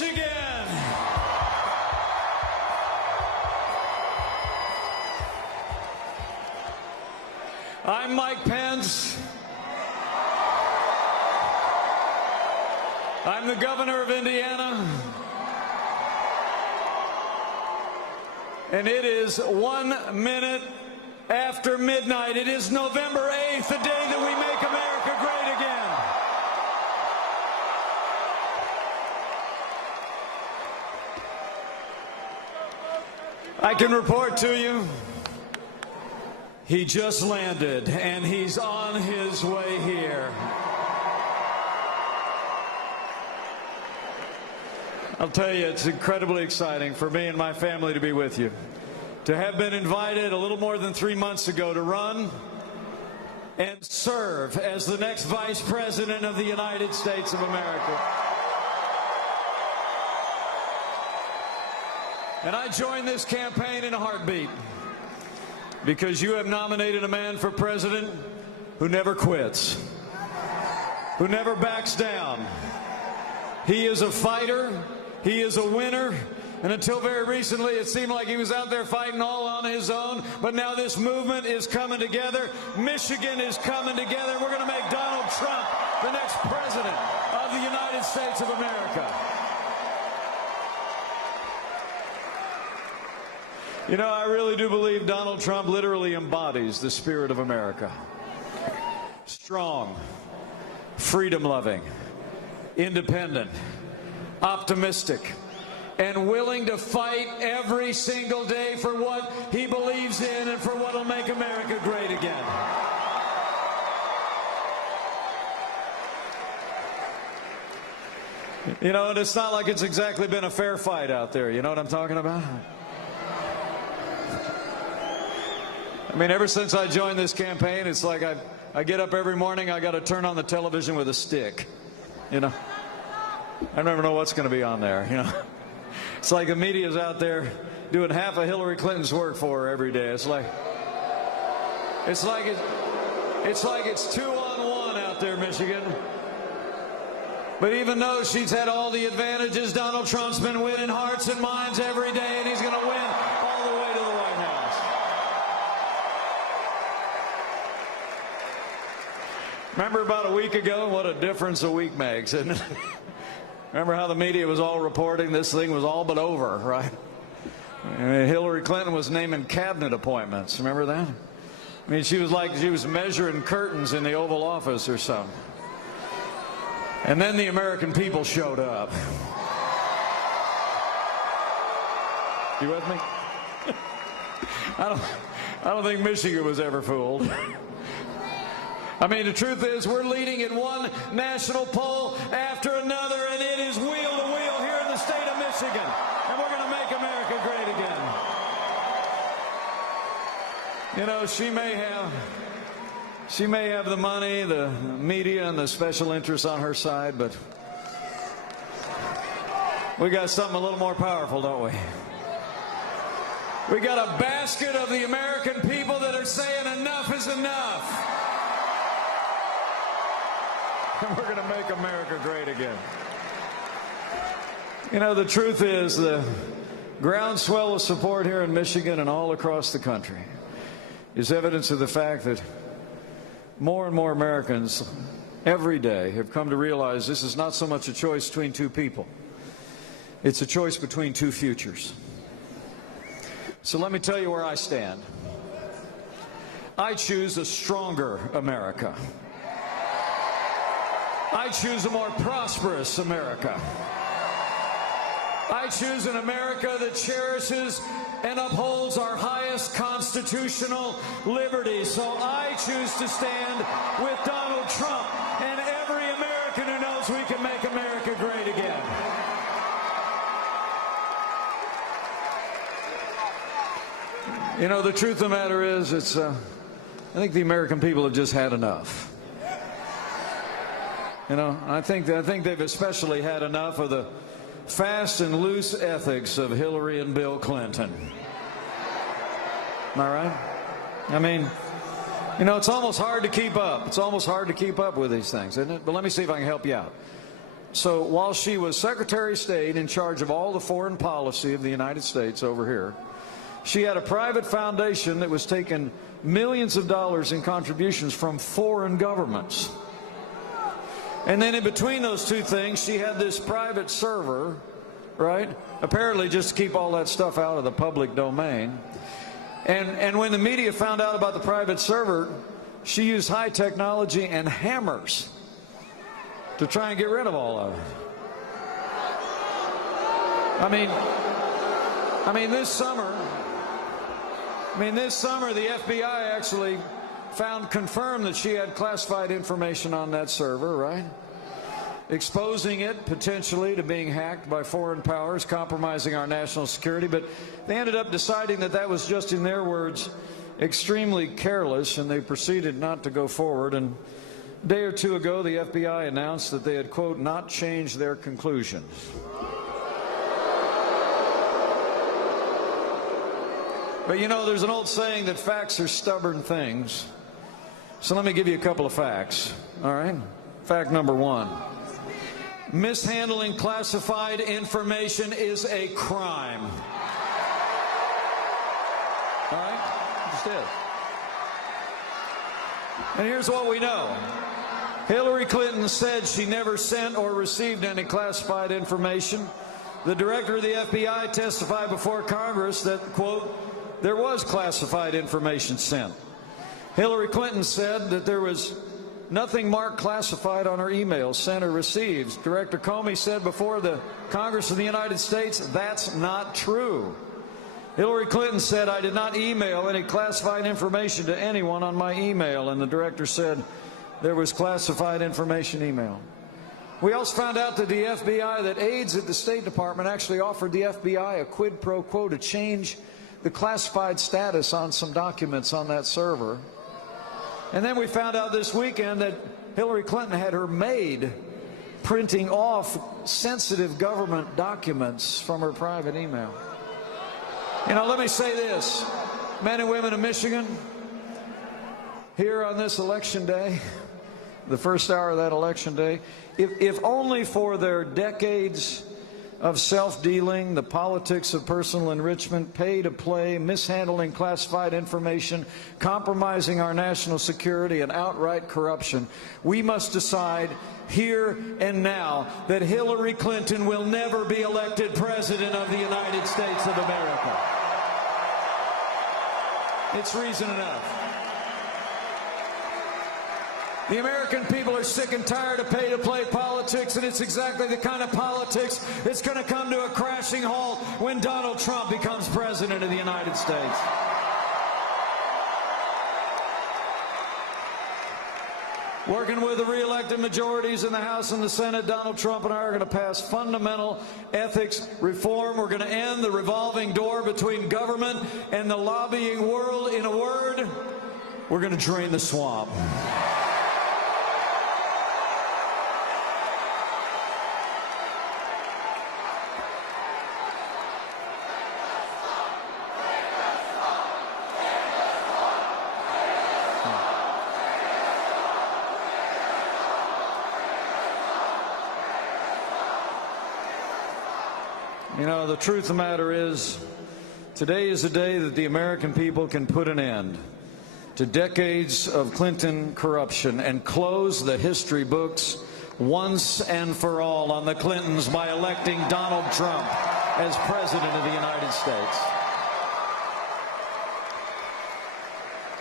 Michigan. I'm Mike Pence. I'm the governor of Indiana. And it is 1 minute after midnight. It is November 8th, the day that we make America great again. I can report to you, he just landed, and he's on his way here. I'll tell you, it's incredibly exciting for me and my family to be with you. To have been invited a little more than 3 months ago to run and serve as the next Vice President of the United States of America. And I joined this campaign in a heartbeat because you have nominated a man for president who never quits, who never backs down. He is a fighter. He is a winner. And until very recently, it seemed like he was out there fighting all on his own. But now this movement is coming together. Michigan is coming together. We're going to make Donald Trump the next president of the United States of America. You know, I really do believe Donald Trump literally embodies the spirit of America. Strong, freedom-loving, independent, optimistic, and willing to fight every single day for what he believes in and for what will make America great again. You know, and it's not like it's exactly been a fair fight out there. You know what I'm talking about? I mean, ever since I joined this campaign, it's like I get up every morning, I got to turn on the television with a stick, you know. I never know what's going to be on there, you know. It's like the media's out there doing half of Hillary Clinton's work for her every day. It's like it's 2-on-1 out there, Michigan. But even though she's had all the advantages, Donald Trump's been winning hearts and minds every day, and he's going to win all the way to the White House. Remember about a week ago? What a difference a week makes, isn't it? Remember how the media was all reporting this thing was all but over, right? I mean, Hillary Clinton was naming cabinet appointments. Remember that? I mean, she was measuring curtains in the Oval Office or something. And then the American people showed up. You with me? I don't think Michigan was ever fooled. I mean, the truth is, we're leading in one national poll after another, and it is wheel to wheel here in the state of Michigan. And we're going to make America great again. You know, she may have the money, the media, and the special interests on her side, but we got something a little more powerful, don't we? We got a basket of the American people that are saying enough is enough. And we're going to make America great again. You know, the truth is the groundswell of support here in Michigan and all across the country is evidence of the fact that more and more Americans every day have come to realize this is not so much a choice between two people. It's a choice between two futures. So let me tell you where I stand. I choose a stronger America. I choose a more prosperous America. I choose an America that cherishes and upholds our highest constitutional liberties. So I choose to stand with Donald Trump and every American who knows we can make America great again. You know, the truth of the matter is, I think the American people have just had enough. You know, I think they've especially had enough of the fast and loose ethics of Hillary and Bill Clinton. Am I right? I mean, you know, it's almost hard to keep up. It's almost hard to keep up with these things, isn't it? But let me see if I can help you out. So while she was Secretary of State in charge of all the foreign policy of the United States over here, she had a private foundation that was taking millions of dollars in contributions from foreign governments. And then in between those two things, she had this private server, right? Apparently just to keep all that stuff out of the public domain. And when the media found out about the private server, she used high technology and hammers to try and get rid of all of it. I mean, this summer, the FBI actually confirmed that she had classified information on that server, right? Exposing it potentially to being hacked by foreign powers, compromising our national security. But they ended up deciding that that was just, in their words, extremely careless, and they proceeded not to go forward. And a day or two ago, the FBI announced that they had, quote, not changed their conclusions. But you know, there's an old saying that facts are stubborn things. So let me give you a couple of facts, all right? Fact number one. Mishandling classified information is a crime. All right? Just is. And here's what we know. Hillary Clinton said she never sent or received any classified information. The director of the FBI testified before Congress that, quote, there was classified information sent. Hillary Clinton said that there was nothing marked classified on her emails sent or received. Director Comey said before the Congress of the United States, that's not true. Hillary Clinton said, I did not email any classified information to anyone on my email, and the director said there was classified information emailed. We also found out that the FBI, that aides at the State Department actually offered the FBI a quid pro quo to change the classified status on some documents on that server. And then we found out this weekend that Hillary Clinton had her maid printing off sensitive government documents from her private email. You know, let me say this, men and women of Michigan, here on this election day, the first hour of that election day, if only for their decades of self-dealing, the politics of personal enrichment, pay-to-play, mishandling classified information, compromising our national security, and outright corruption, we must decide here and now that Hillary Clinton will never be elected President of the United States of America. It's reason enough. The American people are sick and tired of pay-to-play politics, and it's exactly the kind of politics that's going to come to a crashing halt when Donald Trump becomes President of the United States. Working with the re-elected majorities in the House and the Senate, Donald Trump and I are going to pass fundamental ethics reform. We're going to end the revolving door between government and the lobbying world. In a word, we're going to drain the swamp. You know, the truth of the matter is, today is the day that the American people can put an end to decades of Clinton corruption and close the history books once and for all on the Clintons by electing Donald Trump as President of the United States.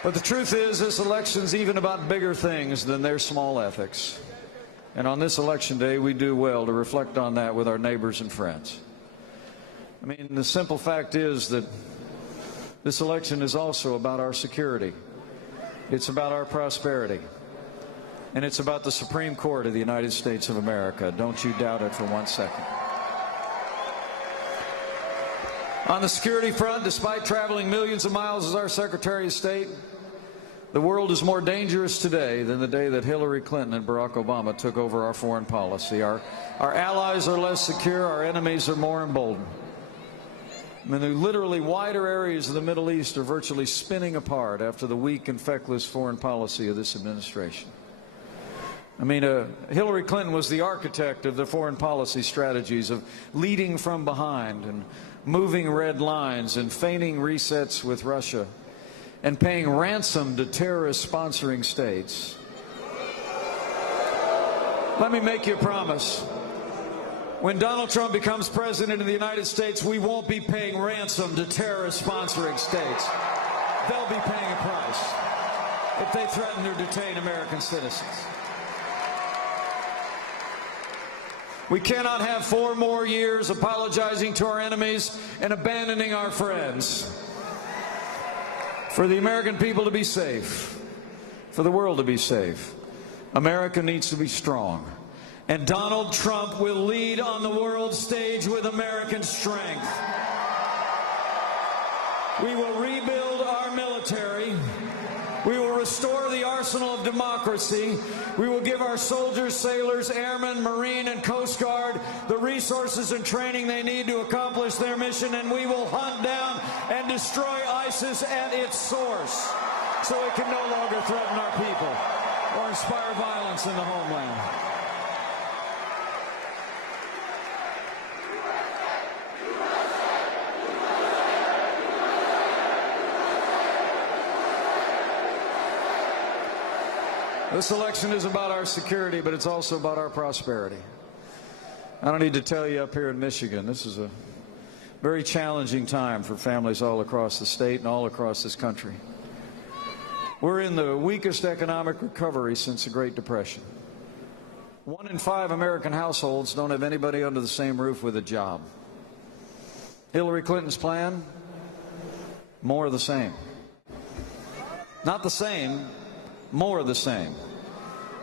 But the truth is, this election's even about bigger things than their small ethics. And on this election day, we do well to reflect on that with our neighbors and friends. I mean, the simple fact is that this election is also about our security. It's about our prosperity. And it's about the Supreme Court of the United States of America. Don't you doubt it for 1 second. On the security front, despite traveling millions of miles as our Secretary of State, the world is more dangerous today than the day that Hillary Clinton and Barack Obama took over our foreign policy. Our allies are less secure. Our enemies are more emboldened. I mean, the literally wider areas of the Middle East are virtually spinning apart after the weak and feckless foreign policy of this administration. I mean, Hillary Clinton was the architect of the foreign policy strategies of leading from behind and moving red lines and feigning resets with Russia and paying ransom to terrorist sponsoring states. Let me make you a promise. When Donald Trump becomes president of the United States, we won't be paying ransom to terrorist sponsoring states. They'll be paying a price if they threaten or detain American citizens. We cannot have 4 more years apologizing to our enemies and abandoning our friends. For the American people to be safe, for the world to be safe, America needs to be strong. And Donald Trump will lead on the world stage with American strength. We will rebuild our military. We will restore the arsenal of democracy. We will give our soldiers, sailors, airmen, Marine, and Coast Guard the resources and training they need to accomplish their mission, and we will hunt down and destroy ISIS at its source so it can no longer threaten our people or inspire violence in the homeland. This election is about our security, but it's also about our prosperity. I don't need to tell you up here in Michigan, this is a very challenging time for families all across the state and all across this country. We're in the weakest economic recovery since the Great Depression. 1 in 5 American households don't have anybody under the same roof with a job. Hillary Clinton's plan? More of the same. Not the same. More of the same.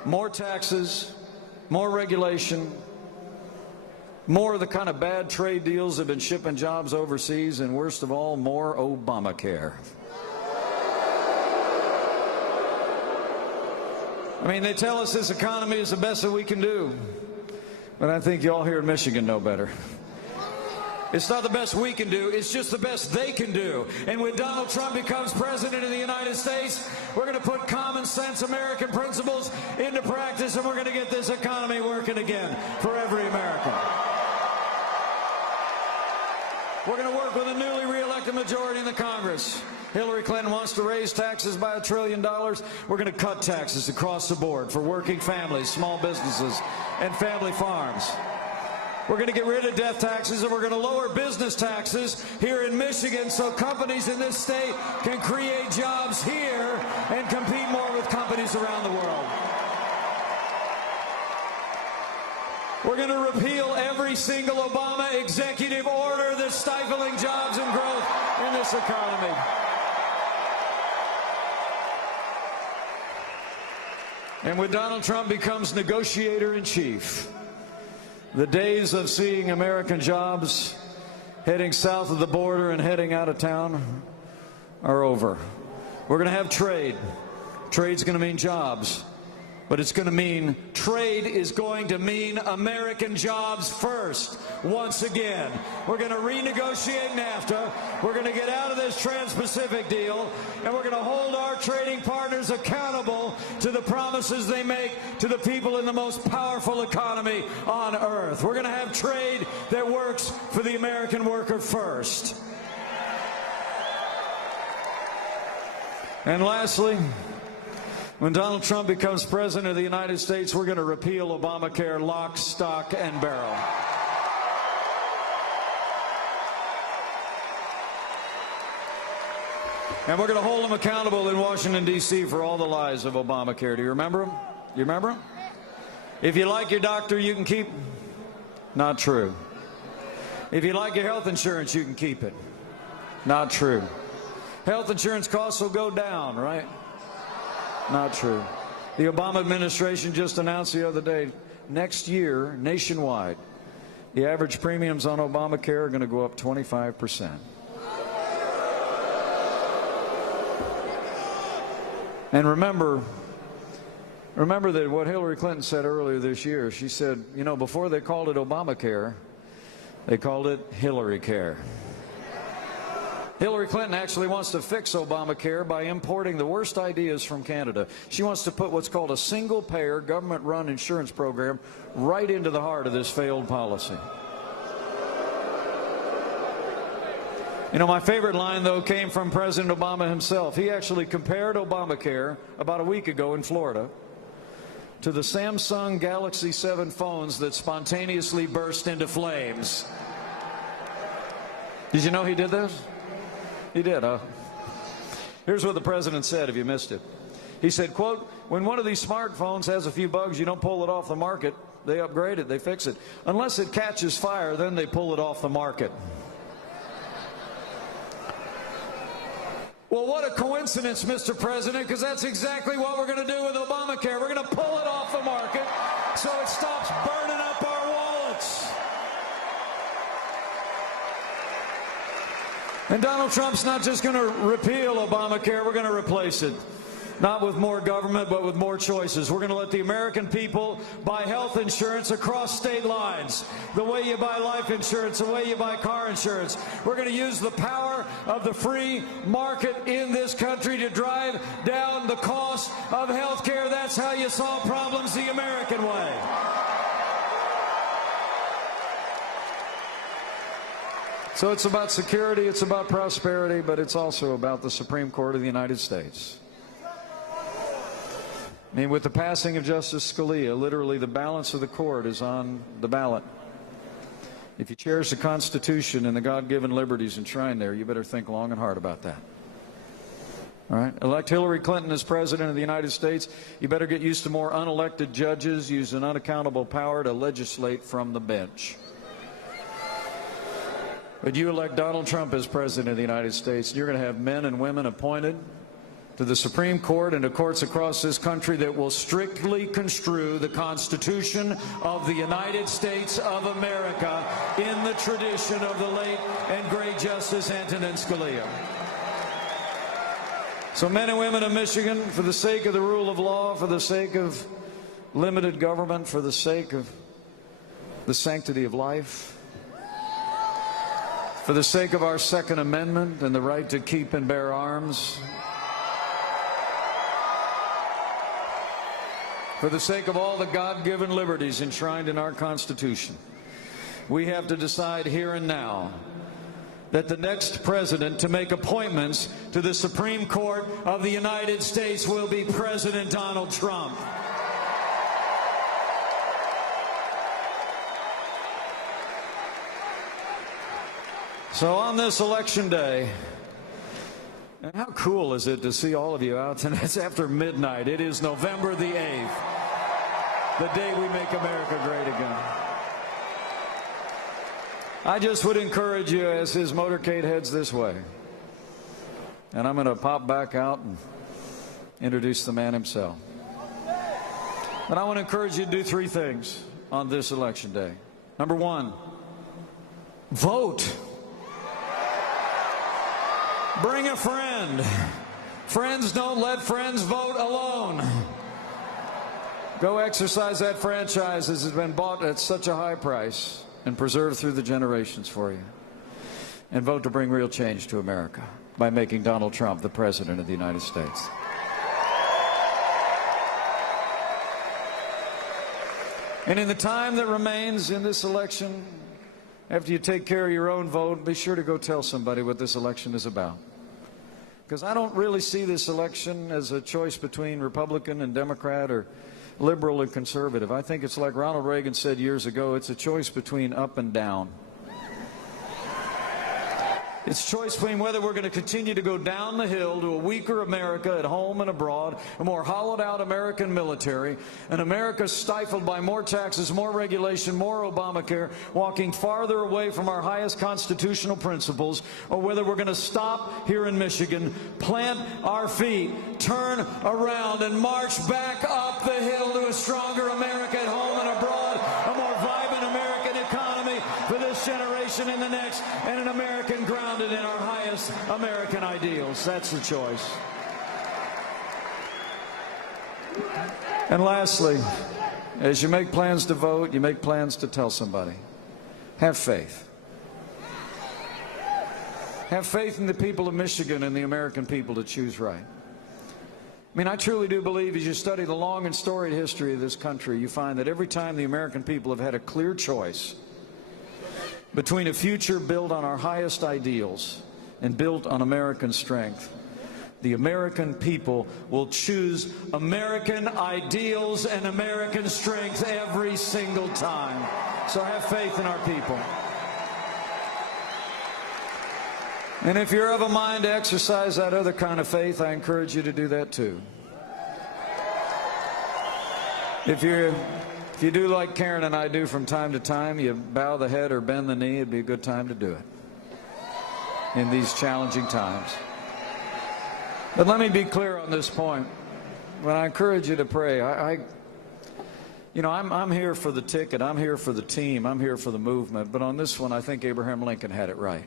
More taxes, more regulation, more of the kind of bad trade deals that have been shipping jobs overseas, and worst of all, more Obamacare. I mean, they tell us this economy is the best that we can do, but I think you all here in Michigan know better. It's not the best we can do, it's just the best they can do. And when Donald Trump becomes president of the United States, we're going to put common sense American principles into practice, and we're going to get this economy working again for every American. We're going to work with a newly re-elected majority in the Congress. Hillary Clinton wants to raise taxes by $1 trillion. We're going to cut taxes across the board for working families, small businesses, and family farms. We're going to get rid of death taxes, and we're going to lower business taxes here in Michigan so companies in this state can create jobs here and compete more with companies around the world. We're going to repeal every single Obama executive order that's stifling jobs and growth in this economy. And when Donald Trump becomes negotiator-in-chief, the days of seeing American jobs heading south of the border and heading out of town are over. We're going to have trade. Trade's going to mean jobs, but it's going to mean trade is going to mean American jobs first. Once again, we're going to renegotiate NAFTA. We're going to get out of this Trans-Pacific deal, and we're going to hold our trading partners accountable to the promises they make to the people in the most powerful economy on earth. We're going to have trade that works for the American worker first. And lastly, when Donald Trump becomes president of the United States, we're going to repeal Obamacare lock, stock, and barrel. And we're going to hold them accountable in Washington, D.C. for all the lies of Obamacare. Do you remember them? You remember them? If you like your doctor, you can keep. Not true. If you like your health insurance, you can keep it. Not true. Health insurance costs will go down, right? Not true. The Obama administration just announced the other day, next year, nationwide, the average premiums on Obamacare are going to go up 25%. And remember that what Hillary Clinton said earlier this year, she said, you know, before they called it Obamacare, they called it Hillary Care. Hillary Clinton actually wants to fix Obamacare by importing the worst ideas from Canada. She wants to put what's called a single-payer, government-run insurance program right into the heart of this failed policy. You know, my favorite line, though, came from President Obama himself. He actually compared Obamacare about a week ago in Florida to the Samsung Galaxy 7 phones that spontaneously burst into flames. Did you know he did this? He did, huh? Here's what the president said, if you missed it. He said, quote, "When one of these smartphones has a few bugs, you don't pull it off the market. They upgrade it, they fix it. Unless it catches fire, then they pull it off the market." Well, what a coincidence, Mr. President, because that's exactly what we're going to do with Obamacare. We're going to pull it off the market so it stops burning up our wallets. And Donald Trump's not just going to repeal Obamacare, we're going to replace it. Not with more government, but with more choices. We're going to let the American people buy health insurance across state lines, the way you buy life insurance, the way you buy car insurance. We're going to use the power of the free market in this country to drive down the cost of health care. That's how you solve problems the American way. So it's about security, it's about prosperity, but it's also about the Supreme Court of the United States. I mean, with the passing of Justice Scalia, literally the balance of the court is on the ballot. If you cherish the Constitution and the God-given liberties enshrined there, you better think long and hard about that. All right? Elect Hillary Clinton as President of the United States. You better get used to more unelected judges using unaccountable power to legislate from the bench. But you elect Donald Trump as President of the United States, and you're going to have men and women appointed to the Supreme Court and to courts across this country that will strictly construe the Constitution of the United States of America in the tradition of the late and great Justice Antonin Scalia. So men and women of Michigan, for the sake of the rule of law, for the sake of limited government, for the sake of the sanctity of life, for the sake of our Second Amendment and the right to keep and bear arms, for the sake of all the God-given liberties enshrined in our Constitution, we have to decide here and now that the next president to make appointments to the Supreme Court of the United States will be President Donald Trump. So on this election day, and how cool is it to see all of you out tonight? It's after midnight. It is November the 8th, the day we make America great again. I just would encourage you as his motorcade heads this way. And I'm going to pop back out and introduce the man himself. But I want to encourage you to do three things on this election day. Number one, vote. Bring a friend. Friends don't let friends vote alone. Go exercise that franchise that has been bought at such a high price and preserved through the generations for you. And vote to bring real change to America by making Donald Trump the President of the United States. And in the time that remains in this election, after you take care of your own vote, be sure to go tell somebody what this election is about. Because I don't really see this election as a choice between Republican and Democrat or liberal and conservative. I think it's like Ronald Reagan said years ago, it's a choice between up and down. It's a choice between whether we're going to continue to go down the hill to a weaker America at home and abroad, a more hollowed-out American military, an America stifled by more taxes, more regulation, more Obamacare, walking farther away from our highest constitutional principles, or whether we're going to stop here in Michigan, plant our feet, turn around, and march back up the hill to a stronger America at home and abroad, a more vibrant American economy for this generation and the next, and an American grounded in our highest American ideals. That's the choice. And lastly, as you make plans to vote, you make plans to tell somebody. Have faith. Have faith in the people of Michigan and the American people to choose right. I mean, I truly do believe as you study the long and storied history of this country, you find that every time the American people have had a clear choice between a future built on our highest ideals and built on American strength, the American people will choose American ideals and American strength every single time. So have faith in our people. And if you're of a mind to exercise that other kind of faith, I encourage you to do that too. If you do like Karen and I do from time to time, you bow the head or bend the knee, it'd be a good time to do it in these challenging times. But let me be clear on this point. When I encourage you to pray, I'm here for the ticket, I'm here for the team, I'm here for the movement, but on this one, I think Abraham Lincoln had it right.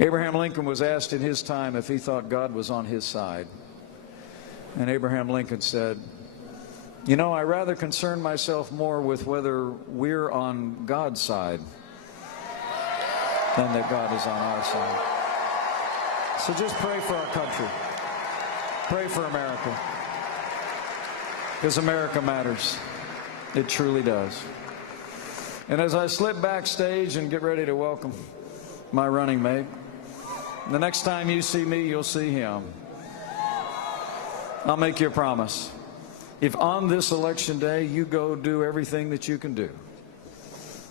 Abraham Lincoln was asked in his time if he thought God was on his side. And Abraham Lincoln said, you know, I rather concern myself more with whether we're on God's side than that God is on our side. So just pray for our country. Pray for America. Because America matters. It truly does. And as I slip backstage and get ready to welcome my running mate, the next time you see me, you'll see him. I'll make you a promise. If on this election day you go do everything that you can do,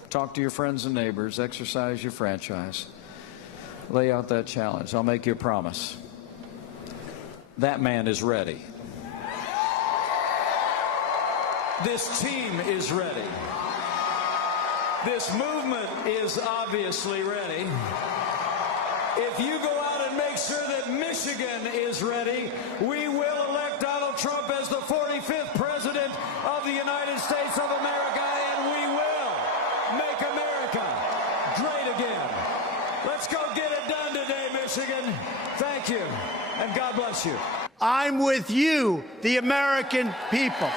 talk to your friends and neighbors, exercise your franchise, lay out that challenge, I'll make you a promise. That man is ready. This team is ready. This movement is obviously ready. If you go out and make sure that Michigan is ready, we will elect Donald Trump as the 45th president of the United States of America, and we will make America great again. Let's go get it done today, Michigan. Thank you, and God bless you. I'm with you, the American people.